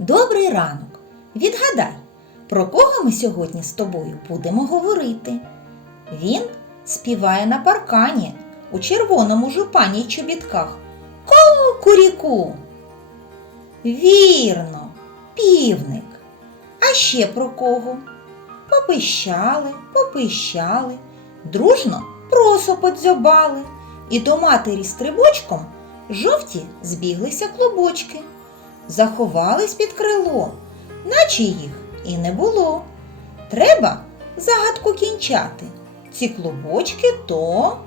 Добрий ранок! Відгадай, про кого ми сьогодні з тобою будемо говорити? Він співає на паркані у червоному жупані й чобітках. Ку-куріку. Вірно, півник. А ще про кого? Попищали, попищали, дружно просо подзьобали, і до матері стрибочком жовті збіглися клубочки заховались під крило, наче їх і не було. Треба загадку кінчати. Ці клубочки то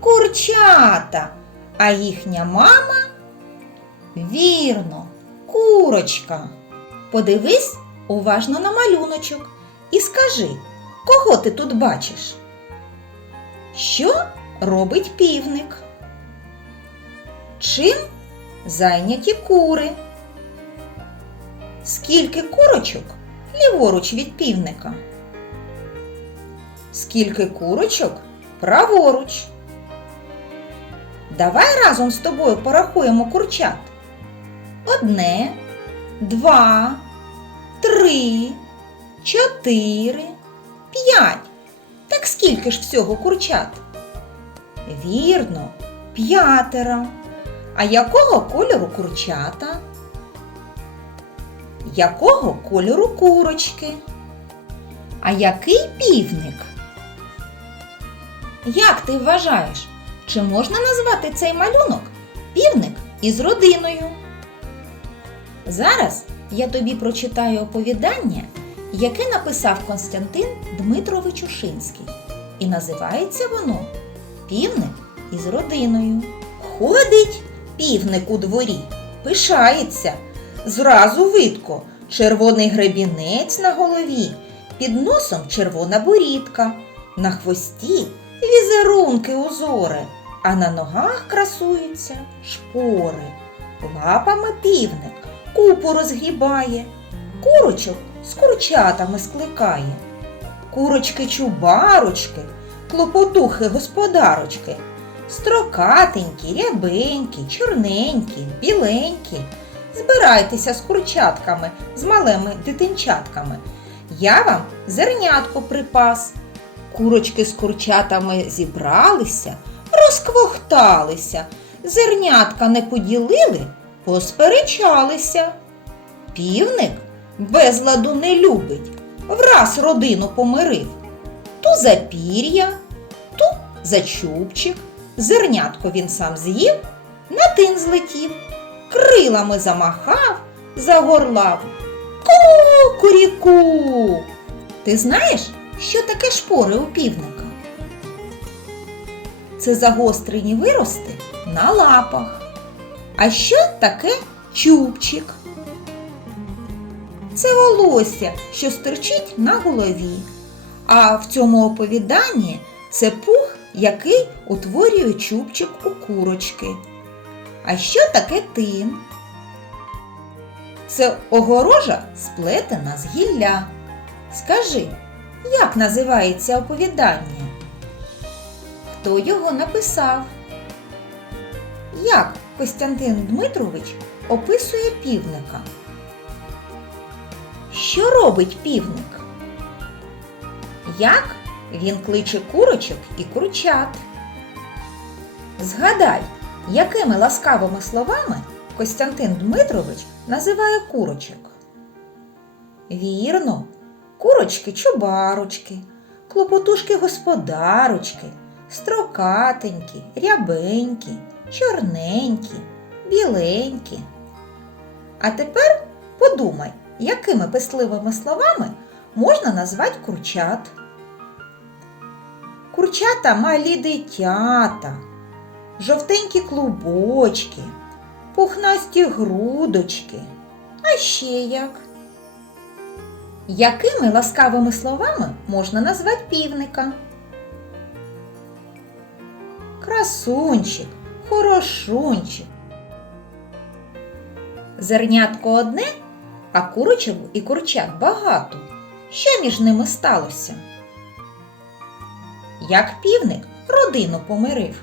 курчата, а їхня мама вірно, курочка. Подивись уважно на малюночок і скажи, кого ти тут бачиш? Що робить півник? Чим зайняті кури. Скільки курочок ліворуч від півника? Скільки курочок праворуч? Давай разом з тобою порахуємо курчат. Одне, два, три, чотири, п'ять. Так скільки ж всього курчат? Вірно, п'ятеро. А якого кольору курчата? Якого кольору курочки? А який півник? Як ти вважаєш, чи можна назвати цей малюнок півник із родиною? Зараз я тобі прочитаю оповідання, яке написав Константин Дмитрович Ушинський. І називається воно Півник із родиною. Ходить півник у дворі, пишається, зразу видко, червоний гребінець на голові, під носом червона борідка, на хвості візерунки узори, а на ногах красуються шпори. Лапами півник купу розгибає, курочок з курчатами скликає. Курочки-чубарочки, клопотухи господарочки, строкатенькі, рябенькі, чорненькі, біленькі. Збирайтеся з курчатками, з малими дитинчатками. Я вам зернятко припас. Курочки з курчатами зібралися, розквохталися, зернятка не поділили, посперечалися. Півник безладу не любить, враз родину помирив. Ту за пір'я, ту за чубчик, зернятко він сам з'їв, на тин злетів, крилами замахав, загорлав. Ку-куріку! Ти знаєш, що таке шпори у півника? Це загострені вирости на лапах. А що таке чубчик? Це волосся, що стирчить на голові. А в цьому оповіданні це пух, який утворює чубчик у курочки. А що таке тин? Це огорожа сплетена з гілля. Скажи, як називається оповідання? Хто його написав? Як Костянтин Дмитрович описує півника? Що робить півник? Як він кличе курочок і курчат? Згадай, якими ласкавими словами Костянтин Дмитрович називає курочок? Вірно, курочки-чубарочки, клопотушки-господарочки, строкатенькі, рябенькі, чорненькі, біленькі. А тепер подумай, якими писливими словами можна назвати курчат. Курчата малі дитята, жовтенькі клубочки, пухнасті грудочки. А ще як? Якими ласкавими словами можна назвати півника? Красунчик, хорошунчик. Зернятко одне, а курочок і курчат багато. Що між ними сталося? Як півник родину помирив.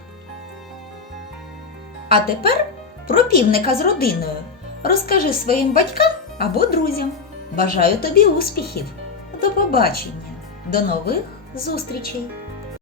А тепер про півника з родиною розкажи своїм батькам або друзям. Бажаю тобі успіхів! До побачення! До нових зустрічей!